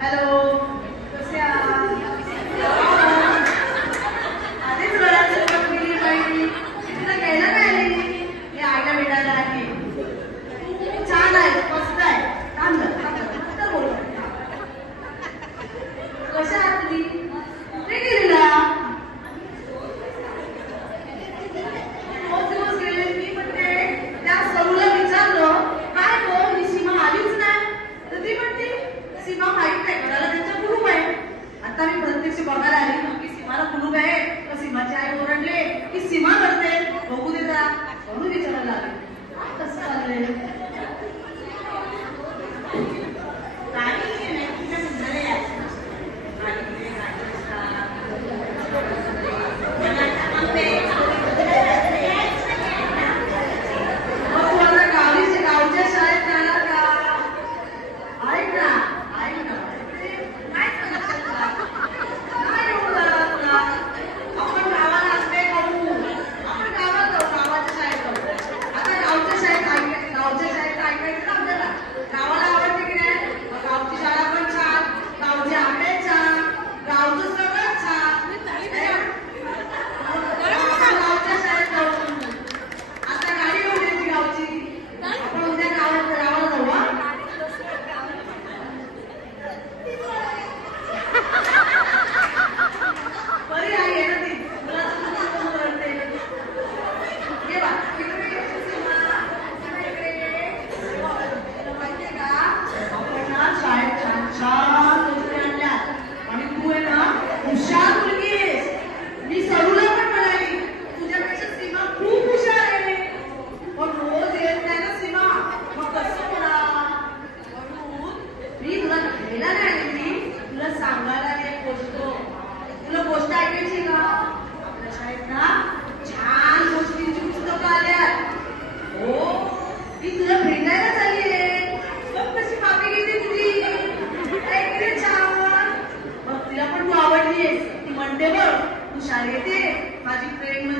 Hello. माझे आई ओरडले की सीमा करते बघू दे म्हणून विचारायला लागले. कसं चाललंय? मी तुला सांगायला नाही गोष्ट. तुला गोष्ट ऐकायची ना छान गोष्टींची पुस्तकं आल्या हो ती तुला भेटायला झाली आहे घेते छान मग तिला पण तू आवडली ती म्हणते बघ तू शाळेत ये. माझी फ्रेंड